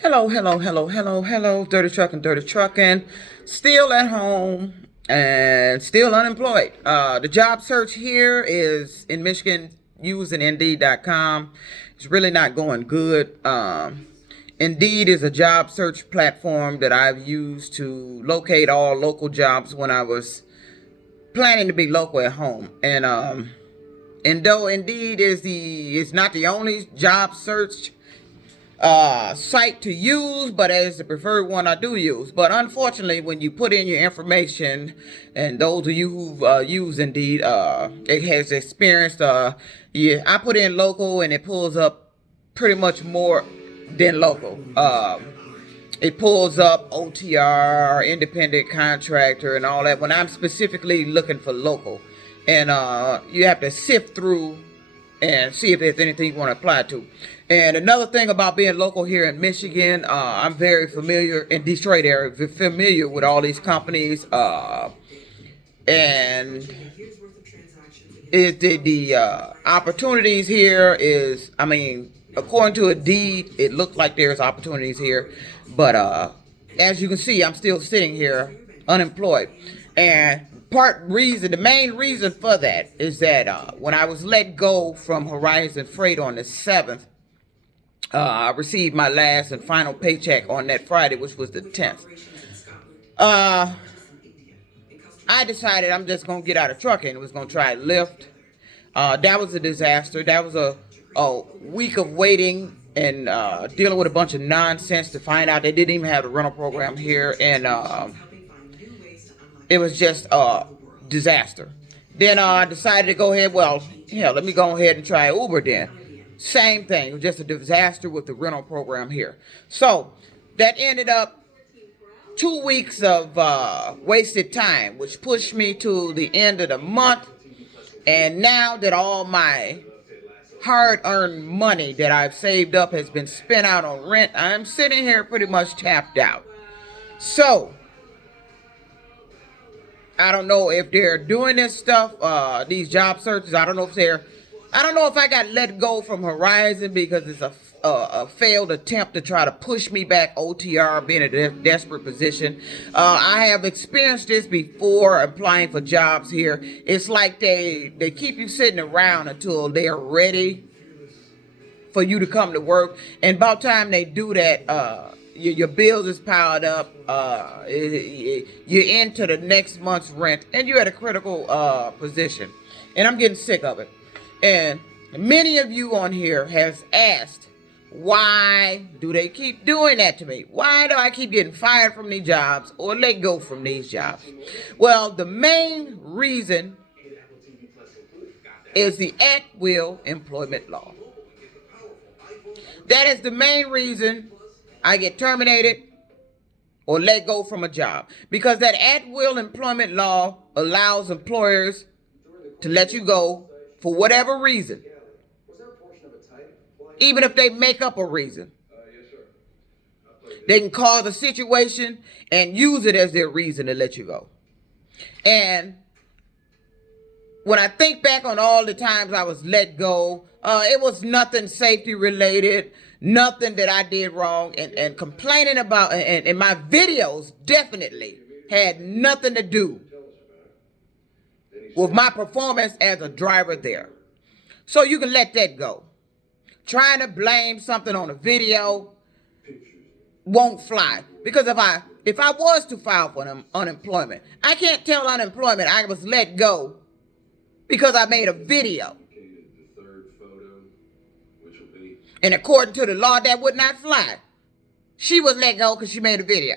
Hello, hello, hello, hello, hello. Dirty trucking. Still at home and still unemployed. The job search here is in Michigan using Indeed.com. It's really not going good. Indeed is a job search platform that I've used to locate all local jobs when I was planning to be local at home. And though Indeed is not the only job search site to use, but as the preferred one I do use. But unfortunately, when you put in your information, and those of you who've used Indeed, it has experienced, yeah, I put in local and it pulls up pretty much more than local. It pulls up OTR, independent contractor, and all that when I'm specifically looking for local. And you have to sift through and see if there's anything you want to apply to. And another thing about being local here in Michigan, I'm very familiar in Detroit area, familiar with all these companies, and the opportunities here is, I mean, according to Indeed, it looks like there's opportunities here, but as you can see, I'm still sitting here unemployed, and the main reason for that is that when I was let go from Horizon Freight on the 7th, I received my last and final paycheck on that Friday, which was the 10th. Uh, I decided I'm just going to get out of trucking. I was going to try Lyft. That was a disaster. That was a week of waiting and dealing with a bunch of nonsense to find out they didn't even have a rental program here. And it was just a disaster. Then I decided to go ahead, well, yeah, let me go ahead and try Uber then. Same thing, it was just a disaster with the rental program here. So that ended up 2 weeks of wasted time, which pushed me to the end of the month. And now that all my hard-earned money that I've saved up has been spent out on rent, I'm sitting here pretty much tapped out. So I don't know if they're doing this stuff, these job searches. I don't know if I got let go from Horizon because it's a failed attempt to try to push me back OTR, being in a desperate position. I have experienced this before applying for jobs here. It's like they keep you sitting around until they're ready for you to come to work. And about time they do that, your bills is piled up, you're into the next month's rent, and you're at a critical position. And I'm getting sick of it. And many of you on here has asked, why do they keep doing that to me? Why do I keep getting fired from these jobs or let go from these jobs? Well, the main reason is the Atwell Employment Law. That is the main reason I get terminated or let go from a job. Because that Atwell Employment Law allows employers to let you go for whatever reason, even if they make up a reason. They can cause a situation and use it as their reason to let you go. And when I think back on all the times I was let go, it was nothing safety related, nothing that I did wrong, and complaining about, and my videos definitely had nothing to do with my performance as a driver there. So you can let that go. Trying to blame something on a video won't fly. Because if I was to file for unemployment, I can't tell unemployment I was let go because I made a video. And according to the law, that would not fly. She was let go because she made a video.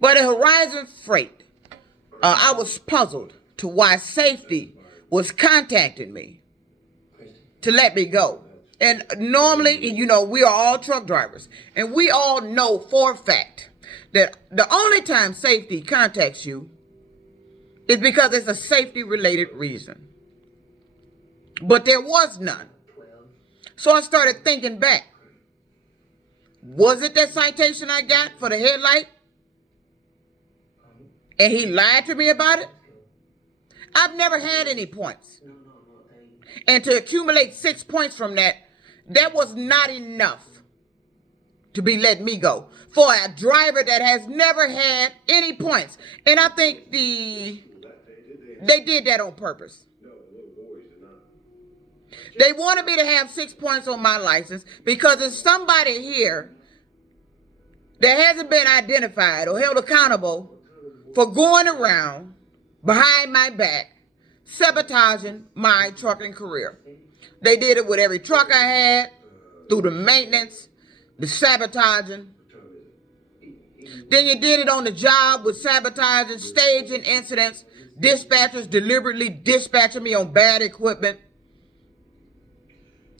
But at Horizon Freight, I was puzzled to why safety was contacting me to let me go. And normally, we are all truck drivers. And we all know for a fact that the only time safety contacts you is because it's a safety-related reason. But there was none. So I started thinking back. Was it that citation I got for the headlight? And he lied to me about it? I've never had any points. And to accumulate 6 points from that, that was not enough to be letting me go for a driver that has never had any points. And I think they did that on purpose. They wanted me to have 6 points on my license because there's somebody here that hasn't been identified or held accountable for going around behind my back, sabotaging my trucking career. They did it with every truck I had, through the maintenance, the sabotaging. Then you did it on the job with sabotaging, staging incidents, dispatchers deliberately dispatching me on bad equipment,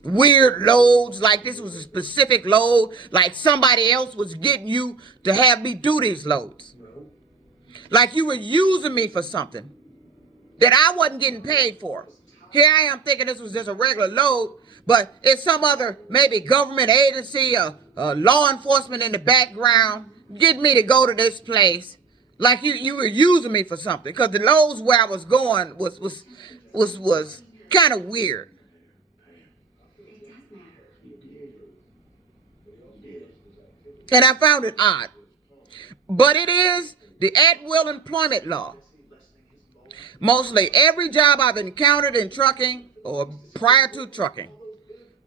weird loads, like this was a specific load, like somebody else was getting you to have me do these loads. Like you were using me for something that I wasn't getting paid for. Here I am thinking this was just a regular load, but it's some other maybe government agency or law enforcement in the background getting me to go to this place. Like you were using me for something, because the loads where I was going was kind of weird. And I found it odd. But it is the Atwell Employment Law. Mostly every job I've encountered in trucking or prior to trucking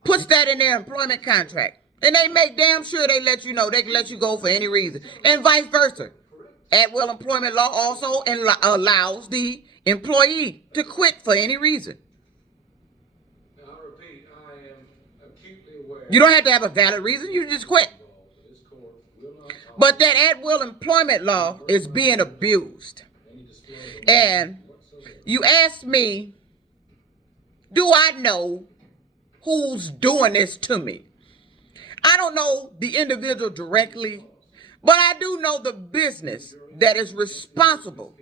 puts that in their employment contract. And they make damn sure they let you know they can let you go for any reason. And vice versa. Atwell Employment Law also allows the employee to quit for any reason. Now, I repeat, I am acutely aware. You don't have to have a valid reason. You just quit. But that Atwell Employment Law is being abused. And you ask me, do I know who's doing this to me? I don't know the individual directly, but I do know the business that is responsible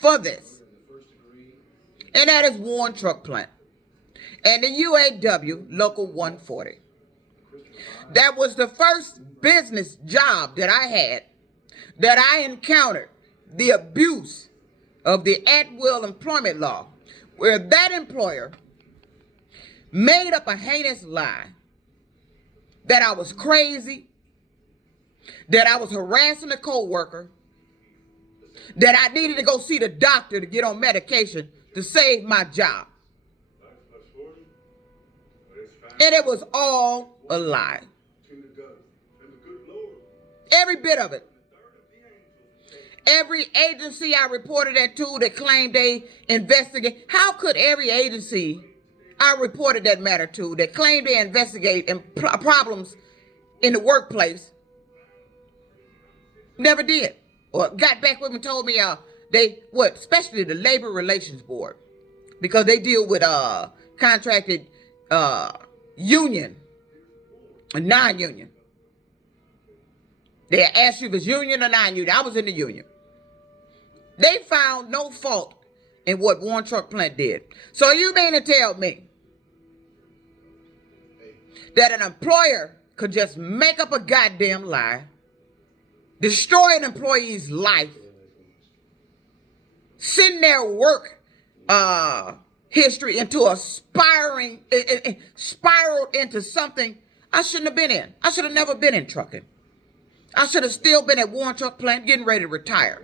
for this. And that is Warren Truck Plant and the UAW Local 140. That was the first business job that I had that I encountered the abuse of the Atwell Employment Law, where that employer made up a heinous lie that I was crazy, that I was harassing a coworker, that I needed to go see the doctor to get on medication to save my job. And it was all a lie. Every bit of it. Every agency I reported that to that claimed they investigate. How could every agency I reported that matter to that claimed they investigate problems in the workplace never did? Or got back with me and told me especially the Labor Relations Board, because they deal with contracted union and non-union. They asked you if it's union or non-union. I was in the union. They found no fault in what Warren Truck Plant did. So you mean to tell me that an employer could just make up a goddamn lie, destroy an employee's life, send their work history into a spiraled into something I shouldn't have been in? I should have never been in trucking. I should have still been at Warren Truck Plant getting ready to retire.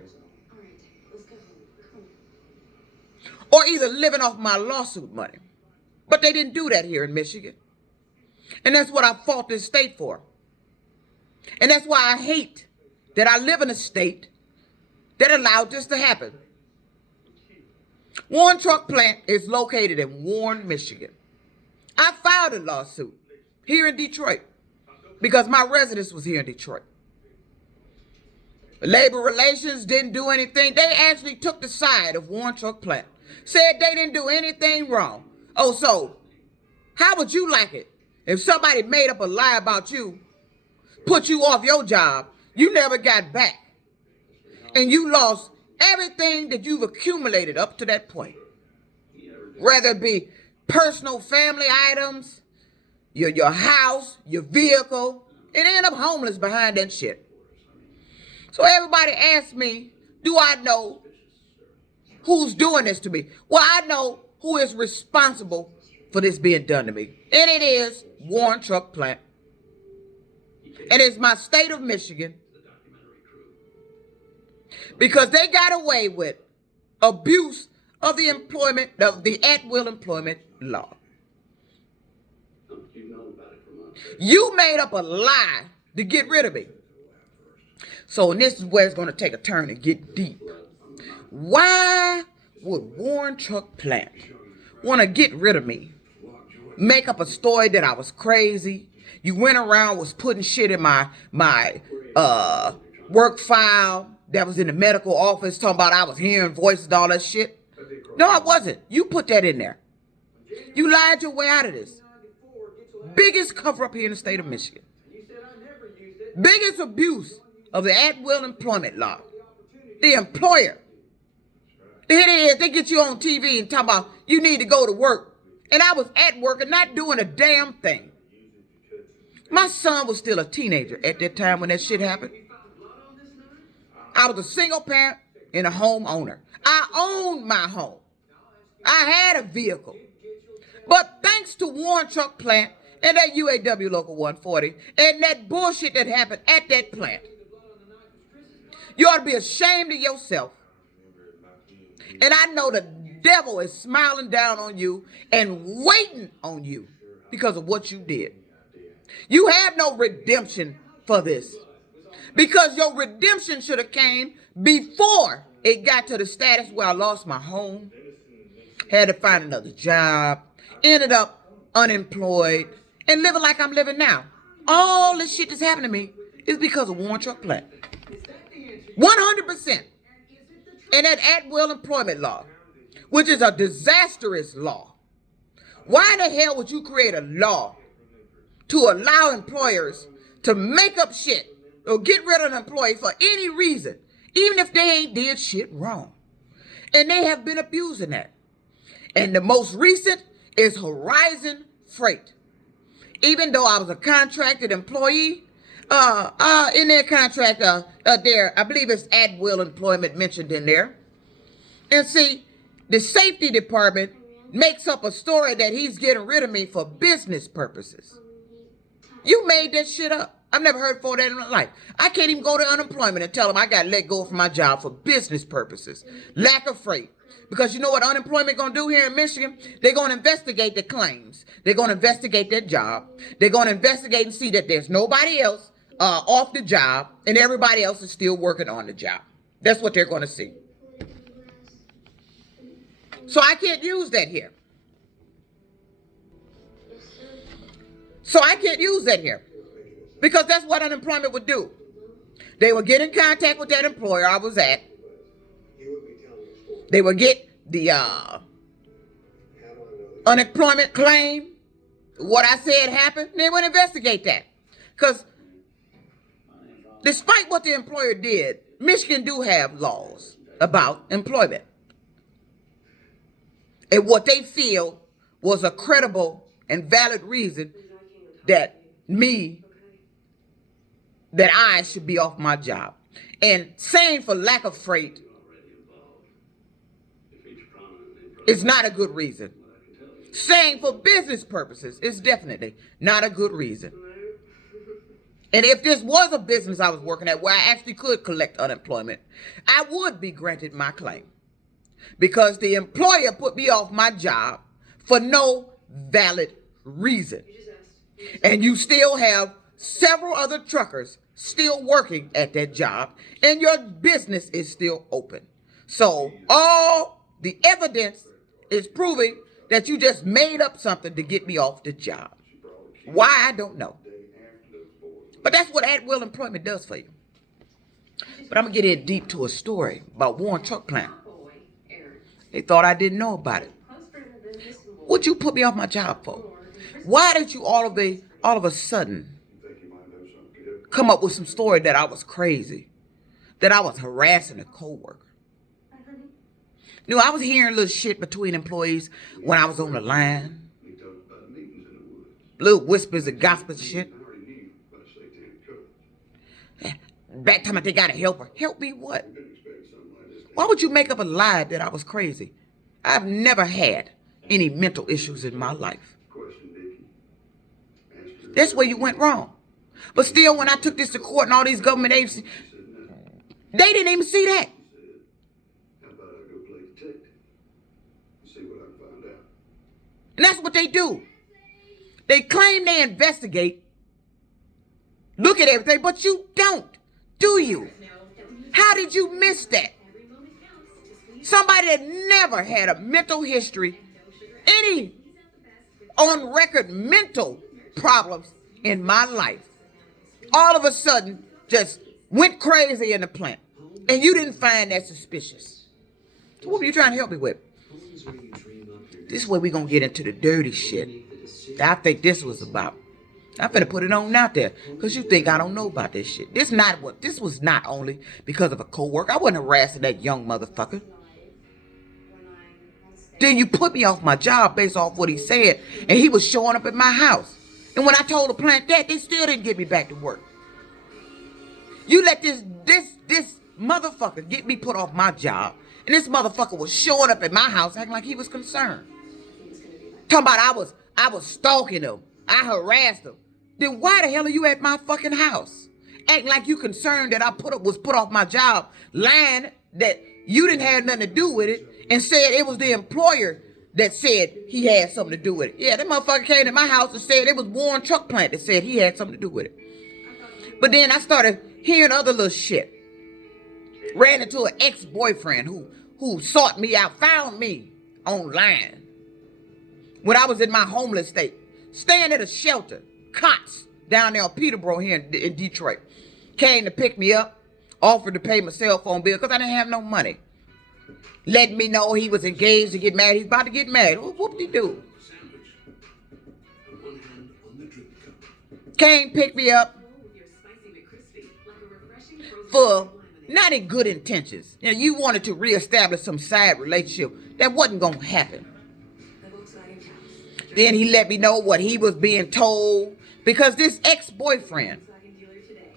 Or either living off my lawsuit money. But they didn't do that here in Michigan. And that's what I fought this state for. And that's why I hate that I live in a state that allowed this to happen. Warren Truck Plant is located in Warren, Michigan. I filed a lawsuit here in Detroit because my residence was here in Detroit. Labor Relations didn't do anything. They actually took the side of Warren Truck Plant. Said they didn't do anything wrong. Oh, so how would you like it if somebody made up a lie about you, put you off your job, you never got back, and you lost everything that you've accumulated up to that point? Whether it be personal family items, your house, your vehicle, and end up homeless behind that shit. So everybody asks me, do I know who's doing this to me? Well, I know who is responsible for this being done to me. And it is Warren Truck Plant. And it's my state of Michigan because they got away with abuse of the Atwell Employment Law. You made up a lie to get rid of me. So this is where it's going to take a turn and get deep. Why would Warren Truck Plant want to get rid of me? Make up a story that I was crazy. You went around was putting shit in my work file that was in the medical office talking about I was hearing voices and all that shit. No, I wasn't. You put that in there. You lied your way out of this. Biggest cover up here in the state of Michigan. Biggest abuse of the Atwell Employment Law. The employer. Here it is. They get you on TV and talk about you need to go to work. And I was at work and not doing a damn thing. My son was still a teenager at that time when that shit happened. I was a single parent and a homeowner. I owned my home. I had a vehicle. But thanks to Warren Truck Plant and that UAW Local 140 and that bullshit that happened at that plant, you ought to be ashamed of yourself. And I know the devil is smiling down on you and waiting on you because of what you did. You have no redemption for this. Because your redemption should have came before it got to the status where I lost my home, had to find another job, ended up unemployed, and living like I'm living now. All this shit that's happened to me is because of Warren Truck Plant. 100%. And that Atwell Employment Law, which is a disastrous law. Why the hell would you create a law to allow employers to make up shit or get rid of an employee for any reason, even if they ain't did shit wrong? And they have been abusing that. And the most recent is Horizon Freight. Even though I was a contracted employee, in their contract there, I believe it's Atwell Employment mentioned in there. And see, the safety department makes up a story that he's getting rid of me for business purposes. You made that shit up. I've never heard for that in my life. I can't even go to unemployment and tell them I got let go from my job for business purposes. Lack of freight. Because you know what unemployment going to do here in Michigan? They're going to investigate the claims. They're going to investigate their job. They're going to investigate and see that there's nobody else off the job and everybody else is still working on the job. That's what they're going to see. So I can't use that here. Because that's what unemployment would do. They would get in contact with that employer I was at. They would get the unemployment claim, what I said happened, and they would investigate that. Because despite what the employer did, Michigan do have laws about employment. And what they feel was a credible and valid reason that I should be off my job. And saying for lack of freight is not a good reason. Saying for business purposes is definitely not a good reason. And if this was a business I was working at where I actually could collect unemployment, I would be granted my claim. Because the employer put me off my job for no valid reason. And you still have several other truckers still working at that job, and your business is still open. So all the evidence is proving that you just made up something to get me off the job. Why, I don't know. But that's what Atwell Employment does for you. But I'm going to get in deep to a story about Warren Truck Plant. They thought I didn't know about it. What'd you put me off my job for? Why did you all of a sudden come up with some story that I was crazy, that I was harassing a coworker? You know, I was hearing little shit between employees when I was on the line. Little whispers of gospel shit. Back time they got a helper. Help me what? Why would you make up a lie that I was crazy? I've never had any mental issues in my life. That's where you went wrong. But still, when I took this to court and all these government agencies, they didn't even see that. How about I go play detective and see what I can find out? And that's what they do. They claim they investigate, look at everything, but you don't, do you? How did you miss that? Somebody that never had a mental history, any on record mental problems in my life, all of a sudden just went crazy in the plant. And you didn't find that suspicious. So what are you trying to help me with? This is where we're going to get into the dirty shit that I think this was about. I'm finna put it on out there because you think I don't know about this shit. This was not only because of a co-worker. I wasn't harassing that young motherfucker. Then you put me off my job based off what he said, and he was showing up at my house. And when I told the plant that, they still didn't get me back to work. You let this motherfucker get me put off my job, and this motherfucker was showing up at my house acting like he was concerned. Talking about I was stalking him. I harassed him. Then why the hell are you at my fucking house? Acting like you concerned that I was put off my job, lying that you didn't have nothing to do with it, and said it was the employer that said he had something to do with it. Yeah, that motherfucker came to my house and said it was Warren Truck Plant that said he had something to do with it. But then I started hearing other little shit. Ran into an ex-boyfriend who sought me out, found me online when I was in my homeless state, staying at a shelter, COTS, down there on Peterborough here in Detroit. Came to pick me up, offered to pay my cell phone bill because I didn't have no money. Let me know he was engaged to get married. He's about to get married. Whoop-de-doo. Came pick me up for not in good intentions. You know, you wanted to reestablish some side relationship. That wasn't going to happen. Then he let me know what he was being told because this ex-boyfriend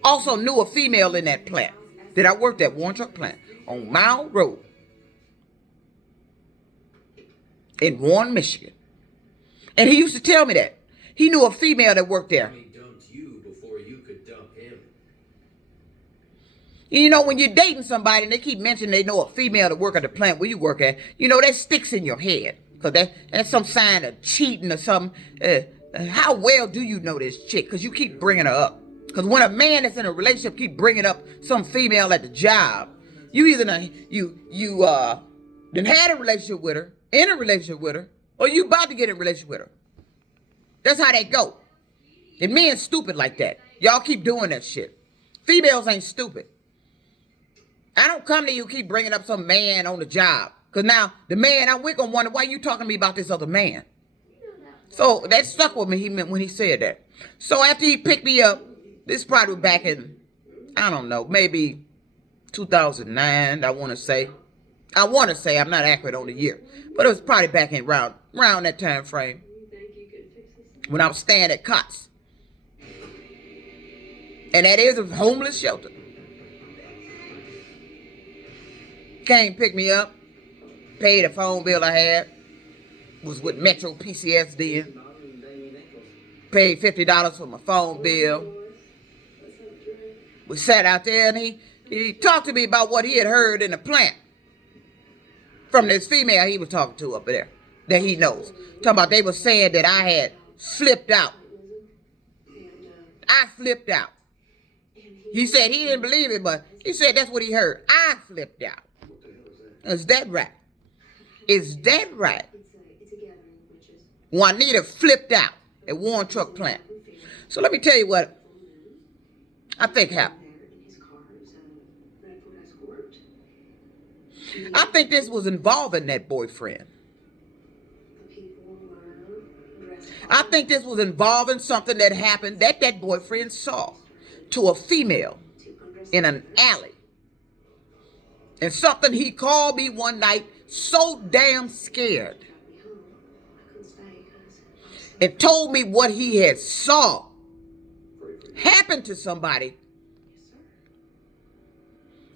also knew a female in that plant that I worked at, Warren Truck Plant, on Mile Road in Warren, Michigan. And he used to tell me that. He knew a female that worked there. He dumped you before you could dump him. You know, when you're dating somebody and they keep mentioning they know a female that work at the plant where you work at, you know, that sticks in your head. Because that's some sign of cheating or something. How well do you know this chick? Because you keep bringing her up. Because when a man that's in a relationship keep bringing up some female at the job, you either done had a relationship with her, in a relationship with her, or you about to get in a relationship with her. That's how that go. And men stupid like that. Y'all keep doing that shit. Females ain't stupid. I don't come to you keep bringing up some man on the job. Because now the man I'm with gonna wonder why you talking to me about this other man. So that stuck with me when he said that. So after he picked me up, this probably back in, I don't know, maybe 2009, I want to say. I'm not accurate on the year. But it was probably back in around that time frame when I was staying at COTS. And that is a homeless shelter. Came pick me up, paid a phone bill I had, was with Metro PCS then. Paid $50 for my phone bill. We sat out there and he talked to me about what he had heard in the plant from this female he was talking to up there that he knows. Talking about they were saying that I had flipped out. I flipped out. He said he didn't believe it, but he said that's what he heard. I flipped out. Is that right? Is that right? Juanita flipped out at Warren Truck Plant. So let me tell you what I think happened. I think this was involving that boyfriend. I think this was involving something that happened that boyfriend saw to a female in an alley. And something he called me one night so damn scared and told me what he had saw happened to somebody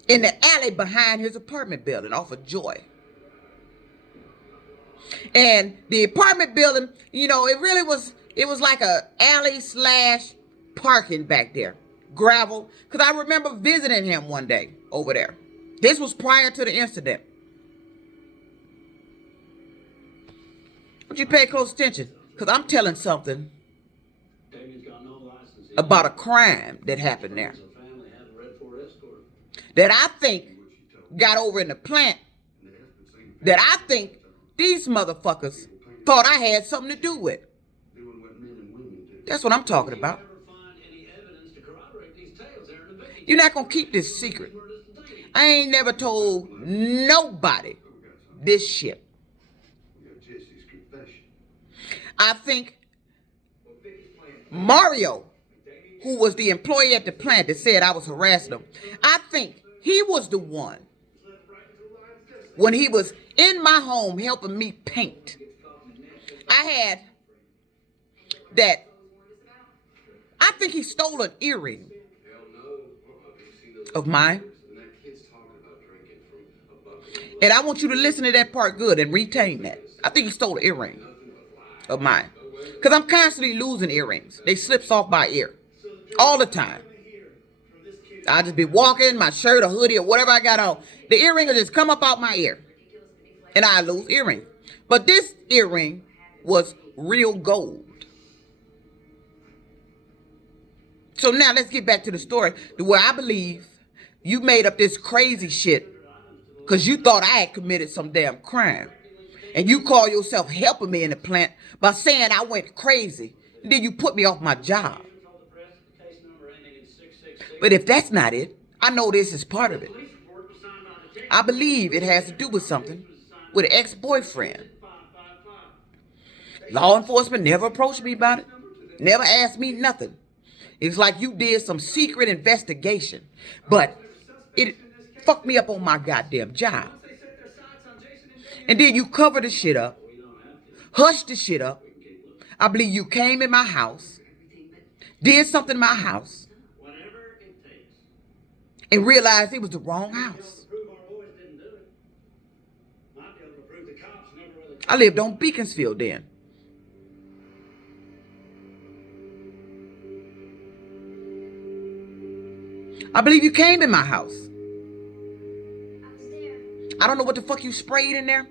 in the alley behind his apartment building off of Joy. And the apartment building, you know, it was like a alley / parking back there. Gravel. Because I remember visiting him one day over there. This was prior to the incident. Would you pay close attention? Because I'm telling something about a crime that happened there. That I think got over in the plant. That I think these motherfuckers thought I had something to do with. That's what I'm talking about. You're not going to keep this secret. I ain't never told nobody this shit. I think Mario, who was the employee at the plant that said I was harassing him, I think he was the one when he was in my home helping me paint. I had that. I think he stole an earring of mine. And I want you to listen to that part good and retain that. I think he stole an earring of mine. Because I'm constantly losing earrings. They slips off my ear. All the time. I'll just be walking, my shirt or hoodie or whatever I got on. The earring will just come up out my ear. And I lose earrings. But this earring was real gold. So now let's get back to the story. Where I believe you made up this crazy shit because you thought I had committed some damn crime. And you call yourself helping me in the plant by saying I went crazy. And then you put me off my job. But if that's not it, I know this is part of it. I believe it has to do with something with an ex-boyfriend. Law enforcement never approached me about it. Never asked me nothing. It's like you did some secret investigation. But it fucked me up on my goddamn job. And then you cover the shit up. Hush the shit up. I believe you came in my house. Did something in my house. And realized it was the wrong house. I lived on Beaconsfield then. I believe you came in my house. I don't know what the fuck you sprayed in there.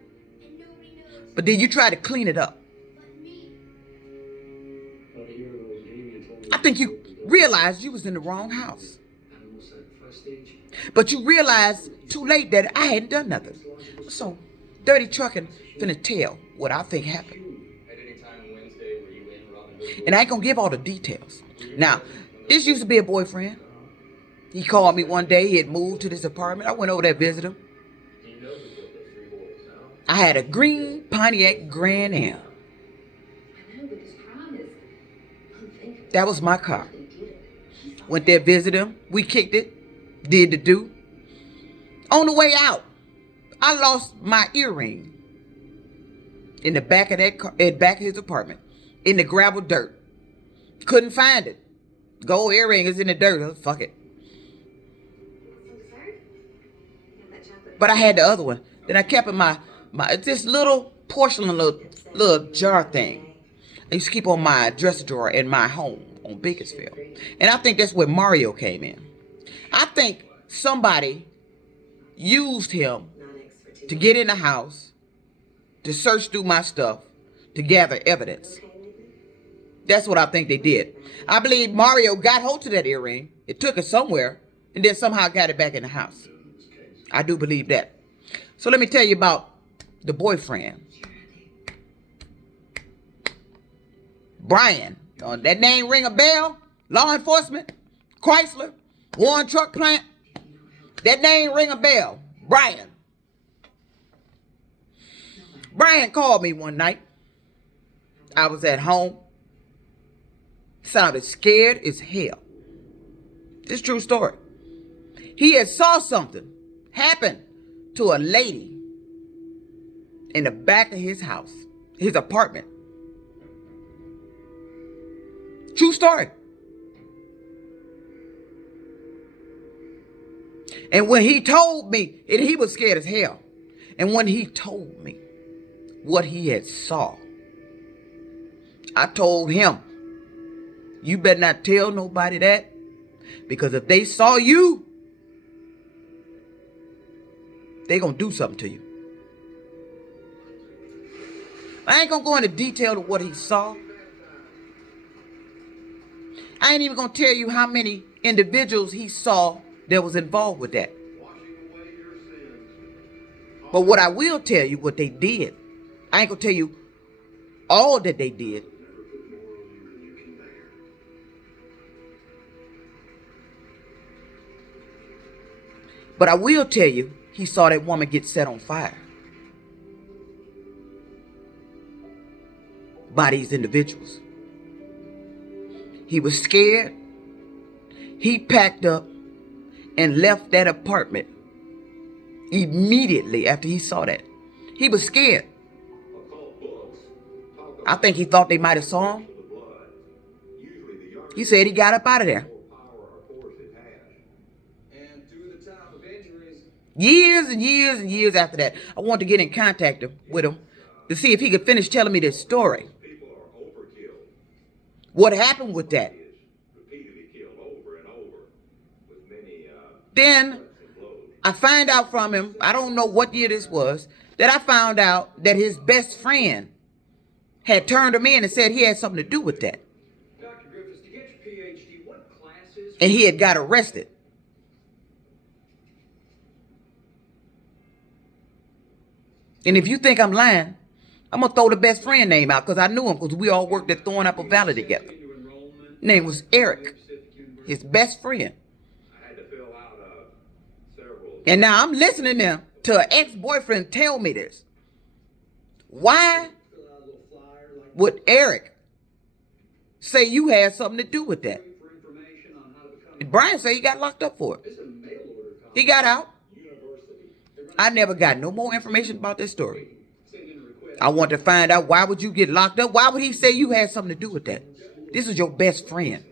But then you tried to clean it up. I think you realized you was in the wrong house. But you realized too late that I hadn't done nothing. So, Dirty Trucking finna tell what I think happened. And I ain't gonna give all the details. Now, this used to be a boyfriend. He called me one day. He had moved to this apartment. I went over there to visit him. I had a green Pontiac Grand Am. That was my car. Went there, visited him. We kicked it. Did the do. On the way out, I lost my earring in the back of that car, in the back of his apartment, in the gravel dirt. Couldn't find it. Gold earring is in the dirt. Oh, fuck it. But I had the other one. Then I kept in my this little porcelain little jar thing. I used to keep on my dresser drawer in my home on Beaconsfield. And I think that's where Mario came in. I think somebody used him to get in the house, to search through my stuff, to gather evidence. That's what I think they did. I believe Mario got hold of that earring. It took it somewhere, and then somehow got it back in the house. I do believe that. So let me tell you about the boyfriend. Brian. That name ring a bell? Law enforcement? Chrysler? Warren Truck Plant? That name ring a bell. Brian. Brian called me one night. I was at home. Sounded scared as hell. This is a true story. He had saw something happen to a lady in the back of his house, his apartment. True story. And when he told me, and he was scared as hell. And when he told me what he had saw, I told him You better not tell nobody that. Because if they saw you, they gonna do something to you. I ain't gonna go into detail of what he saw. I ain't even gonna tell you how many individuals he saw that was involved with that. But what I will tell you, what they did. I ain't gonna tell you all that they did. But I will tell you, he saw that woman get set on fire by these individuals. He was scared. He packed up and left that apartment immediately after he saw that. He was scared. I think he thought they might have saw him. He said he got up out of there. Years and years and years after that, I wanted to get in contact with him to see if he could finish telling me this story. What happened with that? Then I find out from him, I don't know what year this was, that I found out that his best friend had turned him in and said he had something to do with that. Dr. Griffiths, to get your PhD, what classes? And he had got arrested. And if you think I'm lying, I'm going to throw the best friend name out because I knew him because we all worked at Thornapple Valley together. Name was Eric, his best friend. And now I'm listening now to an ex-boyfriend tell me this. Why would Eric say you had something to do with that? Brian said he got locked up for it. He got out. I never got no more information about this story. I want to find out, why would you get locked up? Why would he say you had something to do with that? This is your best friend,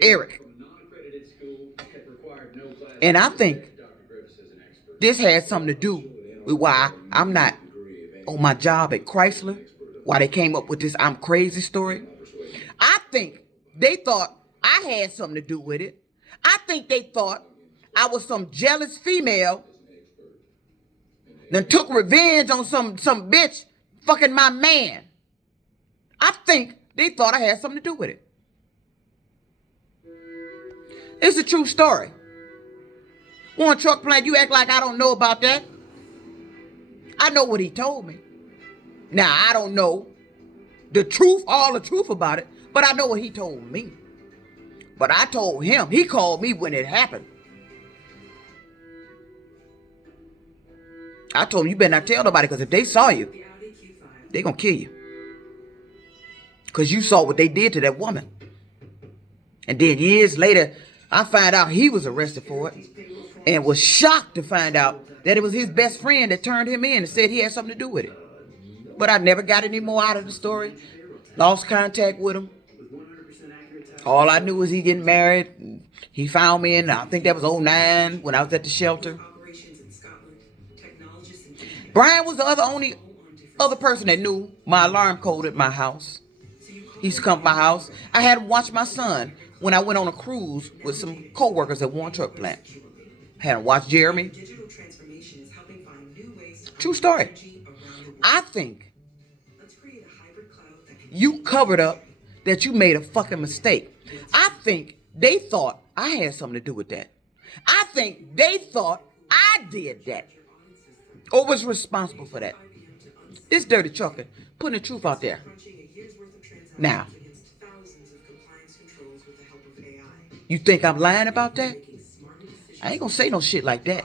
Eric. And I think this had something to do with why I'm not on my job at Chrysler, why they came up with this I'm crazy story. I think they thought I had something to do with it. I think they thought I was some jealous female that took revenge on some bitch fucking my man. I think they thought I had something to do with it. It's a true story. One truck plant, you act like I don't know about that. I know what he told me. Now, I don't know the truth, all the truth about it, but I know what he told me. But I told him, he called me when it happened. I told him, you better not tell nobody, because if they saw you, they're going to kill you. Because you saw what they did to that woman. And then years later, I found out he was arrested for it and was shocked to find out that it was his best friend that turned him in and said he had something to do with it. But I never got any more out of the story. Lost contact with him. All I knew was he getting married. He found me in, I think that was 2009 when I was at the shelter. Brian was the only other person that knew my alarm code at my house. He used to come to my house. I had him watch my son when I went on a cruise with some co-workers at one truck plant. Had him watch Jeremy. True story. I think you covered up that you made a fucking mistake. I think they thought I had something to do with that. I think they thought I did that or was responsible for that. This dirty trucker putting the truth out there. Now, you think I'm lying about that? I ain't gonna say no shit like that.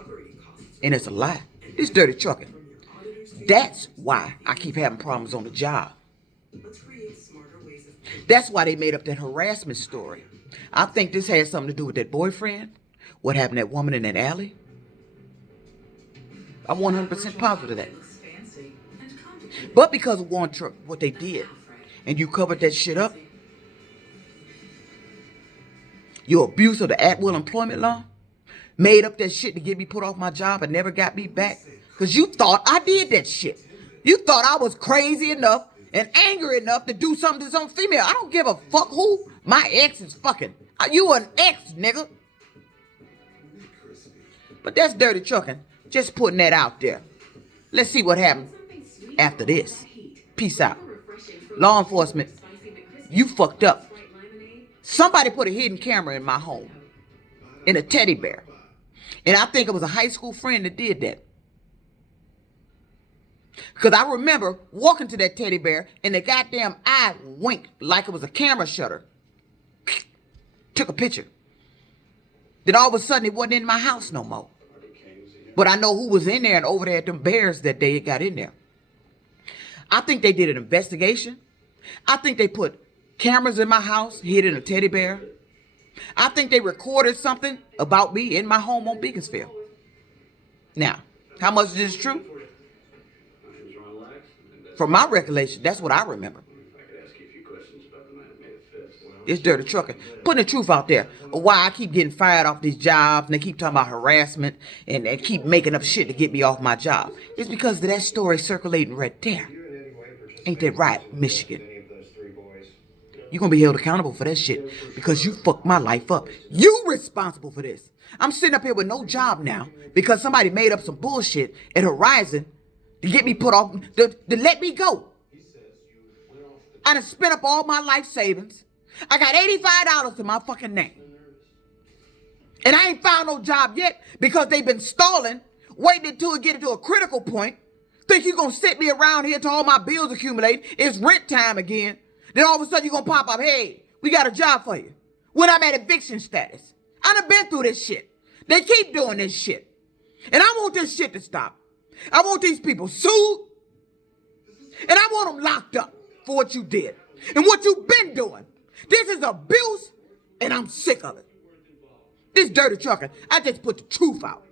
And it's a lie. This dirty trucker. That's why I keep having problems on the job. That's why they made up that harassment story. I think this has something to do with that boyfriend. What happened to that woman in that alley? I'm 100% positive of that. But because of one truck, what they did, and you covered that shit up, your abuse of the Atwell Employment Law, made up that shit to get me put off my job and never got me back. Because you thought I did that shit. You thought I was crazy enough and angry enough to do something to some female. I don't give a fuck who my ex is fucking. You an ex, nigga. But that's dirty trucking. Just putting that out there. Let's see what happens after this. Peace out. Law enforcement, you fucked up. Somebody put a hidden camera in my home. In a teddy bear. And I think it was a high school friend that did that. Because I remember walking to that teddy bear and the goddamn eye winked like it was a camera shutter. Took a picture. Then all of a sudden it wasn't in my house no more. But I know who was in there and over there at them bears that day it got in there. I think they did an investigation. I think they put cameras in my house, hid in a teddy bear. I think they recorded something about me in my home on Beaconsfield. Now, how much is this true? From my recollection, that's what I remember. It's dirty trucking. Putting the truth out there. Why I keep getting fired off these jobs and they keep talking about harassment and keep making up shit to get me off my job. It's because of that story circulating right there. Ain't that right, Michigan? You're going to be held accountable for that shit because you fucked my life up. You responsible for this. I'm sitting up here with no job now because somebody made up some bullshit at Horizon to get me put off, to let me go. I done spent up all my life savings. I got $85 to my fucking name. And I ain't found no job yet because they've been stalling, waiting until it get into a critical point. Think you gonna sit me around here till all my bills accumulate? It's rent time again. Then all of a sudden you gonna pop up, hey, we got a job for you. When I'm at eviction status. I done been through this shit. They keep doing this shit. And I want this shit to stop. I want these people sued. And I want them locked up for what you did. And what you've been doing. This is abuse, and I'm sick of it. This dirty trucker, I just put the truth out.